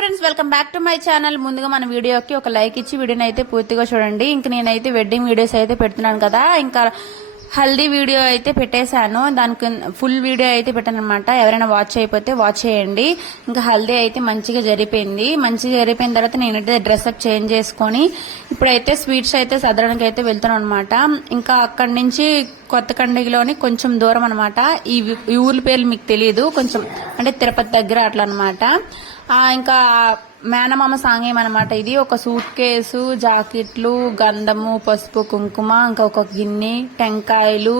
Friends, welcome back to my channel. ముందుగా మన వీడియోకి ఒక లైక్ ఇచ్చి వీడియోని అయితే పూర్తిగా చూడండి. ఇంక నేనైతే వెడ్డింగ్ వీడియోస్ అయితే పెడుతున్నాను కదా, ఇంకా హల్దీ వీడియో అయితే పెట్టేశాను. దానికి ఫుల్ వీడియో అయితే పెట్టాను అనమాట. ఎవరైనా వాచ్ అయిపోతే వాచ్ చేయండి. ఇంకా హల్దీ అయితే మంచిగా జరిపోయింది. మంచిగా జరిపోయిన తర్వాత నేనైతే డ్రెస్అప్ చేంజ్ చేసుకొని ఇప్పుడైతే స్వీట్స్ అయితే సదరానికి అయితే వెళ్తున్నాను అనమాట. ఇంకా అక్కడి నుంచి కొత్త కండిలోని కొంచెం దూరం అనమాట. ఈ ఊర్ల పేర్లు మీకు తెలియదు, కొంచెం అంటే తిరుపతి దగ్గర అట్లా అనమాట. ఇంకా మేనమామ సాంగేం అనమాట. ఇది ఒక సూట్ కేసు, జాకెట్లు, గంధము, పసుపు, కుంకుమ, ఇంకా ఒక గిన్నె, టెంకాయలు,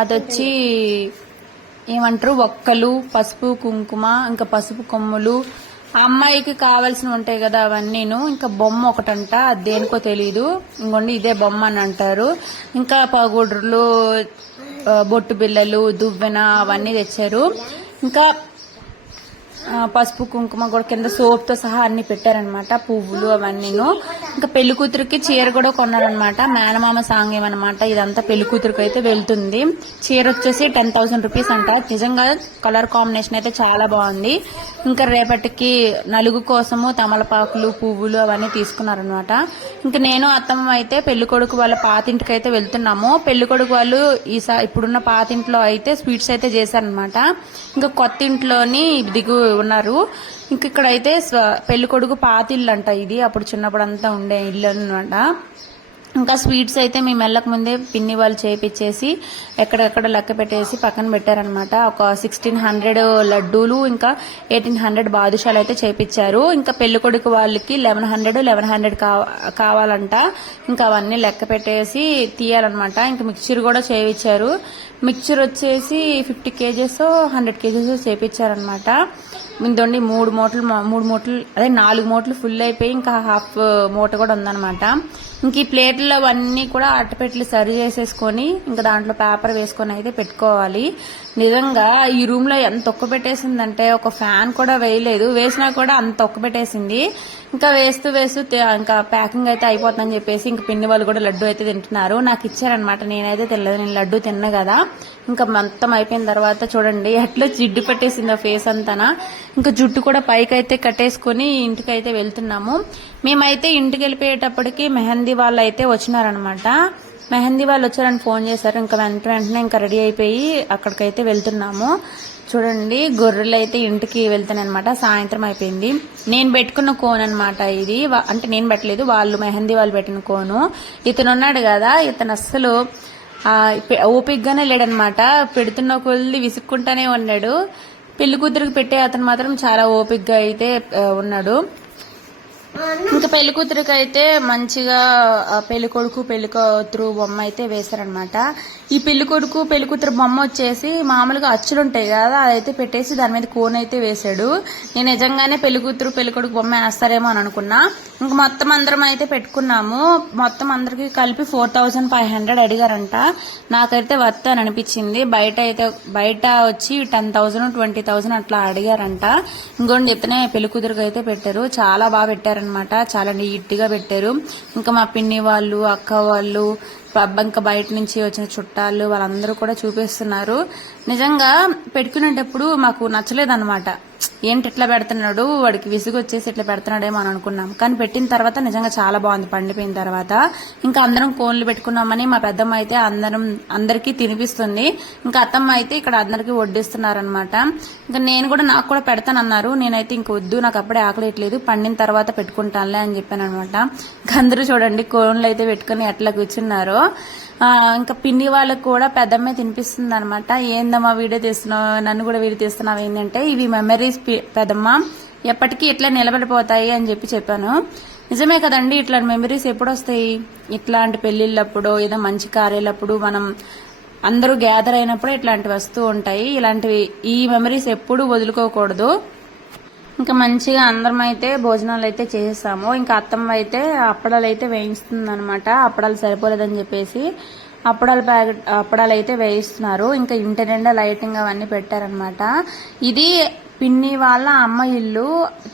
అదొచ్చి ఏమంటారు ఒక్కలు, పసుపు కుంకుమ, ఇంకా పసుపు కొమ్ములు, అమ్మాయికి కావాల్సినవి ఉంటాయి కదా అవన్నీను. ఇంకా బొమ్మ ఒకటంట, అది దేనికో తెలీదు. ఇంకోండి ఇదే బొమ్మ అని అంటారు. ఇంకా పగుడ్రులు, బొట్టు బిళ్ళలు, దువ్వెన అవన్నీ తెచ్చారు. ఇంకా పసుపు కుంకుమ కూడా కింద సోప్ తో సహా అన్ని పెట్టారనమాట, పువ్వులు అవన్నీను. ఇంకా పెళ్లి కూతురికి చీర కూడా కొన్నారనమాట. మేనమామ సాంగ్ ఏమనమాట. ఇదంతా పెళ్లి కూతురికి అయితే వెళ్తుంది. చీర వచ్చేసి 10,000 రూపీస్ అంట. నిజంగా కలర్ కాంబినేషన్ అయితే చాలా బాగుంది. ఇంకా రేపటికి నలుగు కోసము తమలపాకులు, పువ్వులు అవన్నీ తీసుకున్నారనమాట. ఇంకా నేను అత్తమ్మ అయితే పెళ్లి కొడుకు వాళ్ళ పాతింటికి అయితే వెళ్తున్నాము. పెళ్లి కొడుకు వాళ్ళు ఇప్పుడున్న పాతింట్లో అయితే స్వీట్స్ అయితే చేశారనమాట. ఇంకా కొత్త ఇంట్లోని దిగు ఉన్నారు. ఇంక ఇక్కడైతే పెళ్లి కొడుకు పాతిల్లు అంట. ఇది అప్పుడు చిన్నప్పుడు అంతా ఉండే ఇల్లు అనమాట. ఇంకా స్వీట్స్ అయితే మేము వెళ్ళక ముందే పిన్ని వాళ్ళు చేపించేసి ఎక్కడెక్కడ లెక్క పెట్టేసి పక్కన పెట్టారనమాట. ఒక 1600 లడ్డూలు, ఇంకా 1800 బాదుషాలు అయితే చేపించారు. ఇంకా పెళ్లి కొడుకు వాళ్ళకి 1100 కావాలంట. ఇంకా అవన్నీ లెక్క పెట్టేసి తీయాలన్నమాట. ఇంకా మిక్చర్ కూడా చేయించారు. మిక్చర్ వచ్చేసి 50 కేజెస్ 100 కేజెస్ చేపించారనమాట. ఇంతోండి 3 మూటలు అదే 4 మూటలు ఫుల్ అయిపోయి ఇంకా హాఫ్ మూట కూడా ఉందనమాట. ఇంక ఈ ప్లేట్లు అవన్నీ కూడా అట్టపెట్లు సరి చేసేసుకొని ఇంకా దాంట్లో పేపర్ వేసుకొని అయితే పెట్టుకోవాలి. నిజంగా ఈ రూమ్ లో ఎంత ఒక్క పెట్టేసిందంటే ఒక ఫ్యాన్ కూడా వేయలేదు, వేసినా కూడా అంత ఒక్క పెట్టేసింది. ఇంకా వేస్తూ ఇంకా ప్యాకింగ్ అయితే అయిపోతుందని చెప్పేసి ఇంక పిన్ని వాళ్ళు కూడా లడ్డు అయితే తింటున్నారు. నాకు ఇచ్చారనమాట, నేనైతే తెలియదు, నేను లడ్డు తిన్నా కదా. ఇంకా మొత్తం అయిపోయిన తర్వాత చూడండి ఎట్లా జిడ్డు పెట్టేసిందో ఫేస్ అంతానా. ఇంకా జుట్టు కూడా పైకి అయితే కట్టేసుకుని ఇంటికి అయితే వెళ్తున్నాము. మేమైతే ఇంటికి వెళ్ళిపోయేటప్పటికి మెహందీ వాళ్ళు అయితే వచ్చినారనమాట. మెహందీ వాళ్ళు వచ్చారని ఫోన్ చేశారు. ఇంకా వెంటనే ఇంకా రెడీ అయిపోయి అక్కడికైతే వెళ్తున్నాము. చూడండి గొర్రెలు అయితే ఇంటికి వెళ్తాను అనమాట. సాయంత్రం అయిపోయింది. నేను పెట్టుకున్న కోన్ అనమాట ఇది. అంటే నేను పెట్టలేదు, వాళ్ళు మెహందీ వాళ్ళు పెట్టిన కోను. ఇతను ఉన్నాడు కదా, ఇతను అస్సలు ఓపికగానే లేడనమాట. పెడుతున్న కొద్ది విసుక్కుంటానే ఉన్నాడు. పెళ్లి కూతురికి పెట్టే అతను మాత్రం చాలా ఓపికగా అయితే ఉన్నాడు. ఇంకా పెళ్లి కూతురికి అయితే మంచిగా పెళ్లి కొడుకు పెళ్లి కూతురు బొమ్మ అయితే వేశారనమాట. ఈ పెళ్లి కొడుకు పెళ్లి కూతురు బొమ్మ వచ్చేసి మామూలుగా అచ్చులు ఉంటాయి కదా, అదైతే పెట్టేసి దాని మీద కోన్ అయితే వేసాడు. నేను నిజంగానే పెళ్లి కూతురు పెళ్లి కొడుకు బొమ్మ వేస్తారేమో అని అనుకున్నా. ఇంక మొత్తం అందరం అయితే పెట్టుకున్నాము. మొత్తం అందరికి కలిపి 4500 అడిగారంట. నాకైతే వర్త్ అని అనిపించింది. బయట వచ్చి 10,000 20,000 అట్లా అడిగారంట. ఇంకోటి ఇతనే పెళ్లి కూతురికి అయితే పెట్టారు. చాలా బాగా పెట్టారనమాట, చాలా నీట్ గా పెట్టారు. ఇంకా మా పిన్ని వాళ్ళు, అక్క వాళ్ళు, ఇంకా బయట నుంచి వచ్చిన చుట్టాలు వాళ్ళందరూ కూడా చూపిస్తున్నారు. నిజంగా పెట్టుకునేటప్పుడు మాకు నచ్చలేదన్నమాట. ఏంటి ఇట్లా పెడుతున్నాడు, వాడికి విసుగు వచ్చేసి ఇట్లా పెడుతున్నాడేమో అని అనుకున్నాం. కానీ పెట్టిన తర్వాత నిజంగా చాలా బాగుంది. పండిపోయిన తర్వాత ఇంకా అందరం కోన్లు పెట్టుకున్నామని మా పెద్దమ్మ అయితే అందరికీ తినిపిస్తుంది. ఇంకా అత్తమ్మ అయితే ఇక్కడ అందరికీ వడ్డిస్తున్నారనమాట. ఇంకా నేను కూడా నాకు కూడా పెడతానన్నారు. నేనైతే ఇంక వద్దు, నాకు అప్పుడే ఆకలేయట్లేదు, పండిన తర్వాత పెట్టుకుంటానులే అని చెప్పాను అనమాట. ఇంకా అందరూ చూడండి కోన్లు అయితే పెట్టుకుని ఎట్లా కూర్చున్నారో. ఇంకా పిన్ని వాళ్ళకు కూడా పెద్దమ్మే తినిపిస్తుంది అనమాట. ఏందమ్మా వీడియో తీస్తున్నావు, నన్ను కూడా వీడియో తీస్తున్నావు ఏంటంటే, ఇవి మెమరీస్ పెద్దమ్మ, ఎప్పటికీ ఇట్లా నిలబడిపోతాయి అని చెప్పాను. నిజమే కదండి, ఇట్లాంటి మెమరీస్ ఎప్పుడు వస్తాయి? ఇట్లాంటి పెళ్లిళ్ళప్పుడు, ఏదో మంచి కార్యాలప్పుడు, మనం అందరూ గ్యాదర్ అయినప్పుడు ఇట్లాంటివి వస్తూ ఉంటాయి. ఇలాంటివి ఈ మెమరీస్ ఎప్పుడు వదులుకోకూడదు. ఇంకా మంచిగా అందరం అయితే భోజనాలు అయితే చేసేసాము. ఇంకా అత్తమ్మ అయితే అప్పడాలు అయితే వేయిస్తుంది అనమాట. అప్పడాలు సరిపోలేదని చెప్పేసి అప్పడాలు అయితే వేయిస్తున్నారు. ఇంకా ఇంటి నిండా లైటింగ్ అవన్నీ పెట్టారనమాట. ఇది పిన్ని వాళ్ళ అమ్మ ఇల్లు,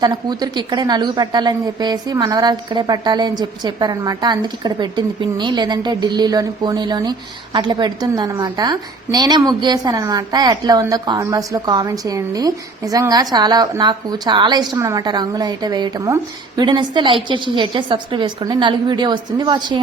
తన కూతురికి ఇక్కడే నలుగు పెట్టాలని చెప్పేసి మనవరాలకి ఇక్కడే పెట్టాలి అని చెప్పారనమాట. అందుకే ఇక్కడ పెట్టింది పిన్ని, లేదంటే ఢిల్లీలోని పూణేలోని అట్లా పెడుతుంది అనమాట. నేనే ముగ్గేసాను అనమాట. ఎట్లా ఉందో కామెంట్ బాక్స్ లో కామెంట్ చేయండి. నిజంగా నాకు చాలా ఇష్టం అనమాట రంగులు అయితే వేయటము. వీడియో నచ్చితే లైక్ చేసి షేర్ చేసి సబ్స్క్రైబ్ చేసుకోండి. నలుగు వీడియో వస్తుంది, వాచ్ చేయండి.